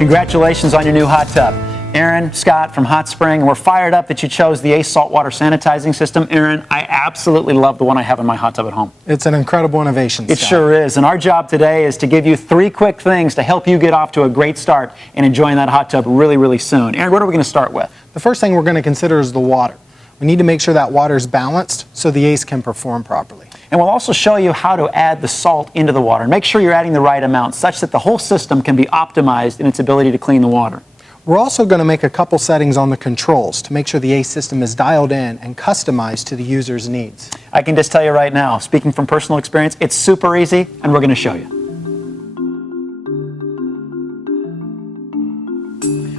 Congratulations on your new hot tub. Aaron, Scott from Hot Spring, we're fired up that you chose the Ace saltwater sanitizing system. Aaron, I absolutely love the one I have in my hot tub at home. It's an incredible innovation, Scott. It sure is, and our job today is to give you 3 quick things to help you get off to a great start and enjoying that hot tub really, really soon. Aaron, what are we going to start with? The first thing we're going to consider is the water. We need to make sure that water is balanced so the Ace can perform properly. And we'll also show you how to add the salt into the water. Make sure you're adding the right amount such that the whole system can be optimized in its ability to clean the water. We're also going to make a couple settings on the controls to make sure the Ace system is dialed in and customized to the user's needs. I can just tell you right now, speaking from personal experience, it's super easy, and we're going to show you.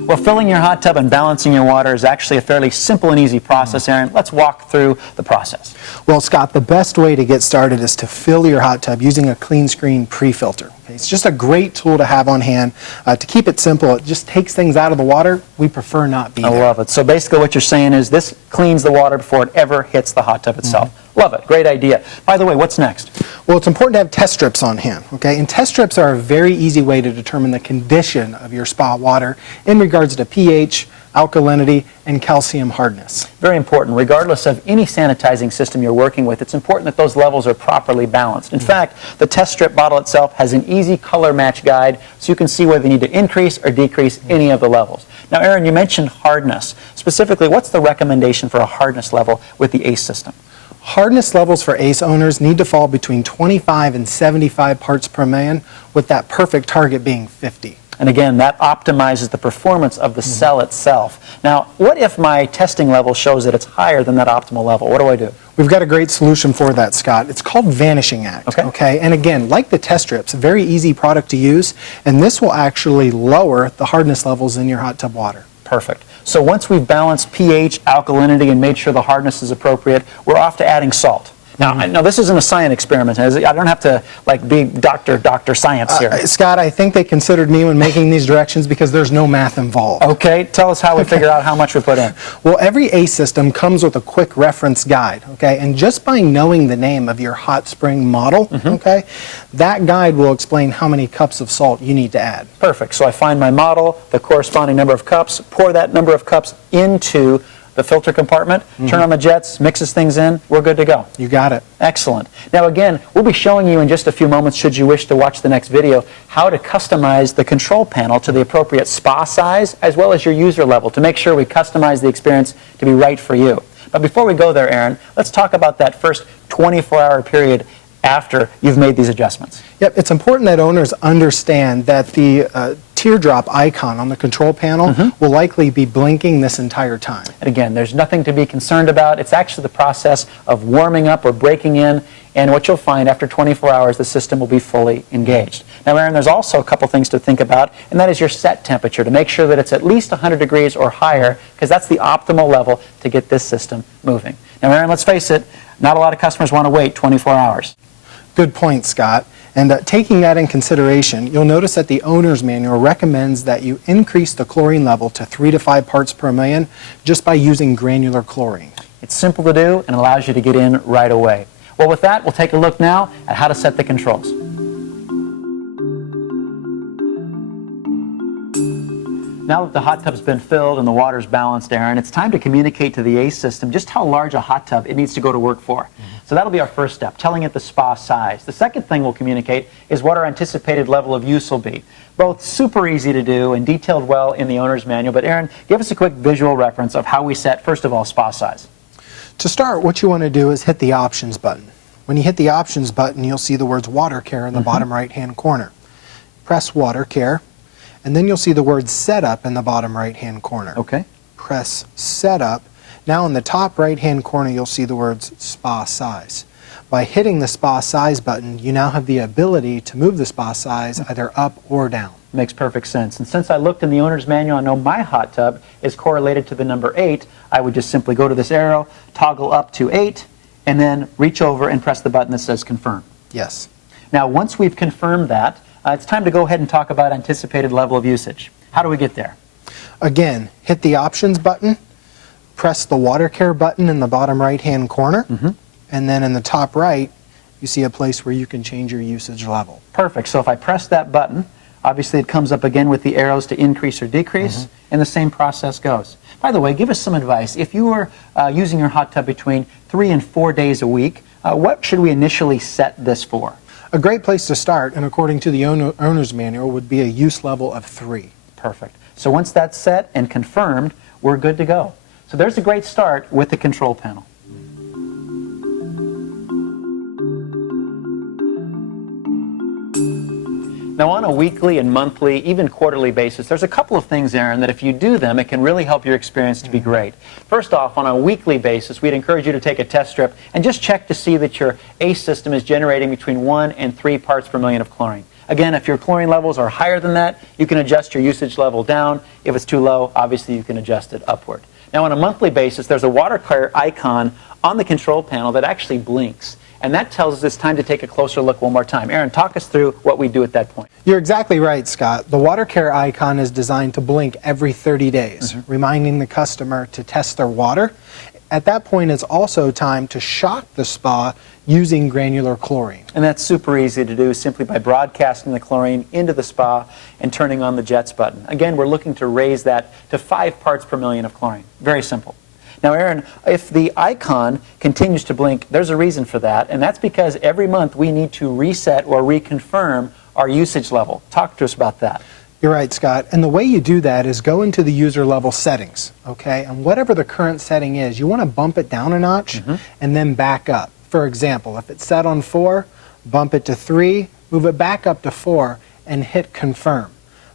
Well, filling your hot tub and balancing your water is actually a fairly simple and easy process, Aaron. Let's walk through the process. Well, Scott, the best way to get started is to fill your hot tub using a clean screen pre-filter. Okay, it's just a great tool to have on hand. To keep it simple, it just takes things out of the water. We prefer not be there. I love it. So basically what you're saying is this cleans the water before it ever hits the hot tub itself. Love it. Great idea. By the way, what's next? Well, it's important to have test strips on hand, okay? And test strips are a very easy way to determine the condition of your spa water in regards to pH, alkalinity, and calcium hardness. Very important. Regardless of any sanitizing system you're working with, it's important that those levels are properly balanced. In fact, the test strip bottle itself has an easy color match guide so you can see whether you need to increase or decrease any of the levels. Now, Aaron, you mentioned hardness. Specifically, what's the recommendation for a hardness level with the Ace system? Hardness levels for Ace owners need to fall between 25 and 75 parts per million, with that perfect target being 50. And again, that optimizes the performance of the cell itself. Now, what if my testing level shows that it's higher than that optimal level? What do I do? We've got a great solution for that, Scott. It's called Vanishing Act. Okay? And again, like the test strips, a very easy product to use, and this will actually lower the hardness levels in your hot tub water. Perfect. So once we've balanced pH, alkalinity, and made sure the hardness is appropriate, we're off to adding salt. Now, I know this isn't a science experiment. I don't have to be Dr. Science here. Scott, I think they considered me when making these directions because there's no math involved. Okay, tell us how we figure out how much we put in. Well, every Ace system comes with a quick reference guide, okay? And just by knowing the name of your hot spring model, okay, that guide will explain how many cups of salt you need to add. Perfect. So I find my model, the corresponding number of cups, pour that number of cups into the filter compartment, turn on the jets, mixes things in, we're good to go. You got it. Excellent. Now again, we'll be showing you in just a few moments, should you wish to watch the next video, how to customize the control panel to the appropriate spa size as well as your user level to make sure we customize the experience to be right for you. But before we go there, Aaron, let's talk about that first 24-hour period after you've made these adjustments. Yep, it's important that owners understand that the teardrop icon on the control panel will likely be blinking this entire time. And again, there's nothing to be concerned about. It's actually the process of warming up or breaking in, and what you'll find after 24 hours, the system will be fully engaged. Now, Aaron, there's also a couple things to think about, and that is your set temperature, to make sure that it's at least 100 degrees or higher, because that's the optimal level to get this system moving. Now, Aaron, let's face it, not a lot of customers want to wait 24 hours. Good point, Scott. And taking that in consideration, you'll notice that the owner's manual recommends that you increase the chlorine level to 3 to 5 parts per million just by using granular chlorine. It's simple to do and allows you to get in right away. Well, with that, we'll take a look now at how to set the controls. Now that the hot tub's been filled and the water's balanced, Aaron, it's time to communicate to the Ace system just how large a hot tub it needs to go to work for. So that'll be our first step, telling it the spa size. The second thing we'll communicate is what our anticipated level of use will be. Both super easy to do and detailed well in the owner's manual. But Aaron, give us a quick visual reference of how we set, first of all, spa size. To start, what you want to do is hit the options button. When you hit the options button, you'll see the words water care in the bottom right-hand corner. Press water care, and then you'll see the word setup in the bottom right-hand corner. Okay. Press setup. Now in the top right-hand corner, you'll see the words spa size. By hitting the spa size button, you now have the ability to move the spa size either up or down. Makes perfect sense. And since I looked in the owner's manual, I know my hot tub is correlated to the number 8. I would just simply go to this arrow, toggle up to 8, and then reach over and press the button that says confirm. Yes. Now, once we've confirmed that, it's time to go ahead and talk about anticipated level of usage. How do we get there? Again, hit the options button, press the water care button in the bottom right-hand corner, and then in the top right, you see a place where you can change your usage level. Perfect. So if I press that button, Obviously, it comes up again with the arrows to increase or decrease, and the same process goes. By the way, give us some advice. If you are using your hot tub between 3 and 4 days a week, what should we initially set this for? A great place to start, and according to the owner's manual, would be a use level of 3. Perfect. So once that's set and confirmed, we're good to go. So there's a great start with the control panel. Now, on a weekly and monthly, even quarterly basis, there's a couple of things, Aaron, that if you do them, it can really help your experience to be great. First off, on a weekly basis, we'd encourage you to take a test strip and just check to see that your ACE system is generating between 1 and 3 parts per million of chlorine. Again, if your chlorine levels are higher than that, you can adjust your usage level down. If it's too low, obviously you can adjust it upward. Now, on a monthly basis, there's a water care icon on the control panel that actually blinks. And that tells us it's time to take a closer look one more time. Aaron, talk us through what we do at that point. You're exactly right, Scott. The water care icon is designed to blink every 30 days, reminding the customer to test their water. At that point, it's also time to shock the spa using granular chlorine. And that's super easy to do simply by broadcasting the chlorine into the spa and turning on the jets button. Again, we're looking to raise that to 5 parts per million of chlorine. Very simple. Now, Aaron, if the icon continues to blink, there's a reason for that, and that's because every month we need to reset or reconfirm our usage level. Talk to us about that. You're right, Scott. And the way you do that is go into the user level settings, okay? And whatever the current setting is, you want to bump it down a notch and then back up. For example, if it's set on 4, bump it to 3, move it back up to 4, and hit confirm.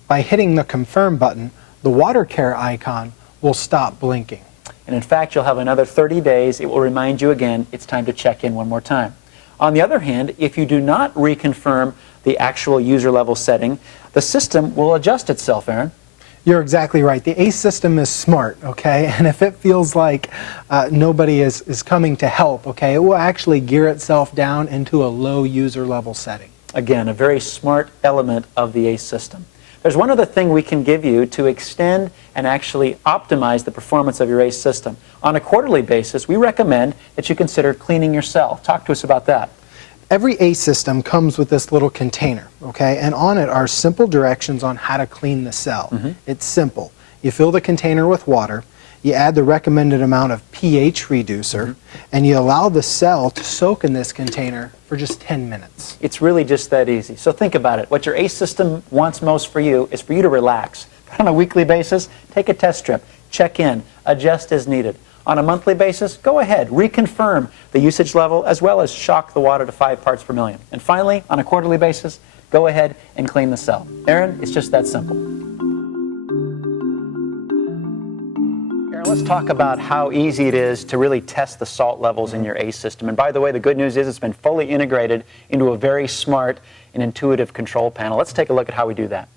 By hitting the confirm button, the water care icon will stop blinking. And in fact, you'll have another 30 days. It will remind you again it's time to check in one more time. On the other hand, if you do not reconfirm the actual user level setting, the system will adjust itself, Aaron. You're exactly right. The ACE system is smart, okay? And if it feels like nobody is coming to help, okay, it will actually gear itself down into a low user level setting. Again, a very smart element of the ACE system. There's one other thing we can give you to extend and actually optimize the performance of your ACE system. On a quarterly basis, we recommend that you consider cleaning your cell. Talk to us about that. Every ACE system comes with this little container, okay? And on it are simple directions on how to clean the cell. It's simple. You fill the container with water, you add the recommended amount of pH reducer, and you allow the cell to soak in this container for just 10 minutes. It's really just that easy. So think about it. What your ACE system wants most for you is for you to relax. But on a weekly basis, take a test strip, check in, adjust as needed. On a monthly basis, go ahead, reconfirm the usage level as well as shock the water to 5 parts per million. And finally, on a quarterly basis, go ahead and clean the cell. Aaron, it's just that simple. Let's talk about how easy it is to really test the salt levels in your ACE system. And by the way, the good news is it's been fully integrated into a very smart and intuitive control panel. Let's take a look at how we do that.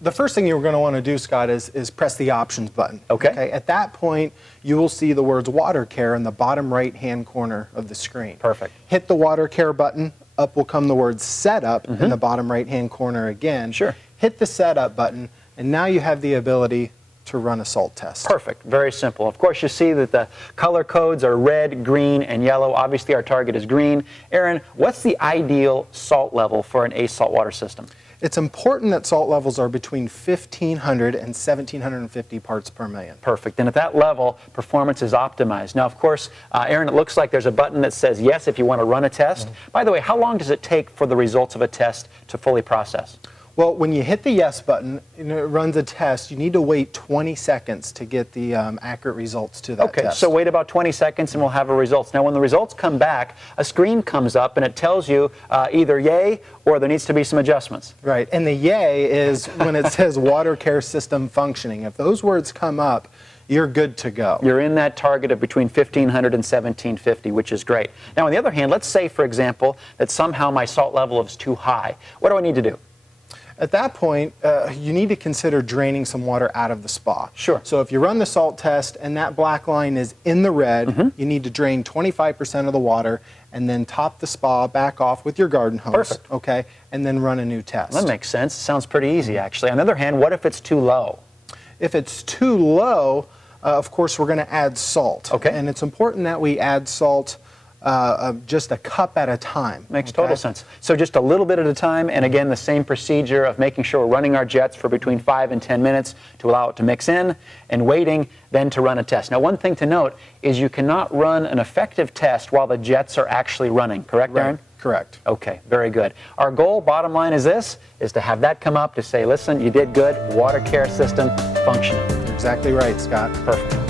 The first thing you're going to want to do, Scott, is press the options button. Okay. At that point, you will see the words water care in the bottom right-hand corner of the screen. Perfect. Hit the water care button. Up will come the word setup in the bottom right-hand corner again. Sure. Hit the setup button, and now you have the ability to run a salt test. Perfect. Very simple. Of course, you see that the color codes are red, green, and yellow. Obviously, our target is green. Aaron, what's the ideal salt level for an ACE saltwater system? It's important that salt levels are between 1,500 and 1,750 parts per million. Perfect. And at that level, performance is optimized. Now, of course, Aaron, it looks like there's a button that says yes if you want to run a test. By the way, how long does it take for the results of a test to fully process? Well, when you hit the yes button and it runs a test, you need to wait 20 seconds to get the accurate results to that test. Okay, so wait about 20 seconds and we'll have our results. Now, when the results come back, a screen comes up and it tells you either yay or there needs to be some adjustments. Right, and the yay is when it says water care system functioning. If those words come up, you're good to go. You're in that target of between 1,500 and 1,750, which is great. Now, on the other hand, let's say, for example, that somehow my salt level is too high. What do I need to do? At that point, you need to consider draining some water out of the spa. Sure. So if you run the salt test and that black line is in the red, you need to drain 25% of the water and then top the spa back off with your garden hose. Perfect. Okay, and then run a new test. That makes sense. Sounds pretty easy, actually. On the other hand, what if it's too low? If it's too low, of course, we're going to add salt. Okay. And it's important that we add salt just a cup at a time. Makes total sense. So just a little bit at a time, and again, the same procedure of making sure we're running our jets for between 5 and 10 minutes to allow it to mix in, and waiting then to run a test. Now, one thing to note is you cannot run an effective test while the jets are actually running, correct, Aaron? Right. Correct. Okay, very good. Our goal, bottom line, is this, is to have that come up to say, listen, you did good, water care system functioning. Exactly right, Scott. Perfect.